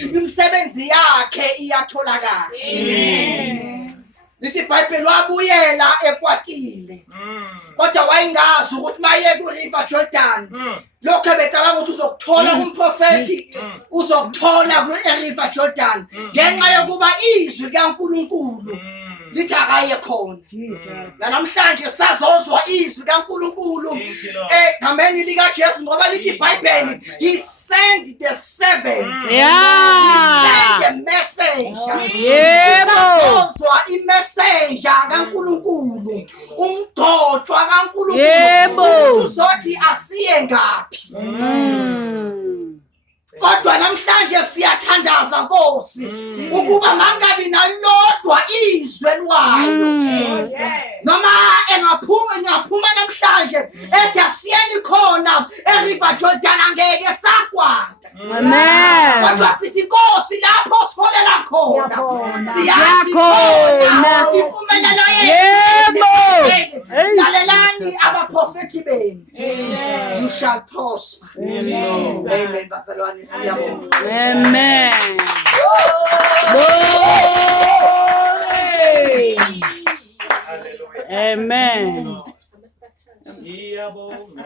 imisebenzi yakhe iyatholakala. Lithi iBhayibheli wabuyela ekwatile. Kodwa wayengazi ukuthi maye ku River Jordan lokho ebecabanga ukuthi uzokuthola kumprofeti uzokuthola ku River Jordan ngenxa yokuba izwi likaNkulunkulu lithi akaye khona. Namhlanje sazozwa izwi kaNkulunkulu egameni lika Jesu ngoba lithi iBhayibheli he sent the servant. He sent the messenger. Sazozwa imessenger kaNkulunkulu umdotshwa kaNkulunkulu uzothi asiye ngaphi. Kodwa namhlanje siyathandaza Nkosi ukuba mangabi nalodwa izwi lwayo noma engaphuma namhlanje ethi asiyeni khona eRiver Jordan angeke sakwata. Amen. Kodwa sithi Nkosi lapho siholela khona siyazi khona impumelelo yethu. Lalelani abaprofeti benu. You shall prosper. Amen. Basalwane siyabonga. Amen. Amen. Siyabonga.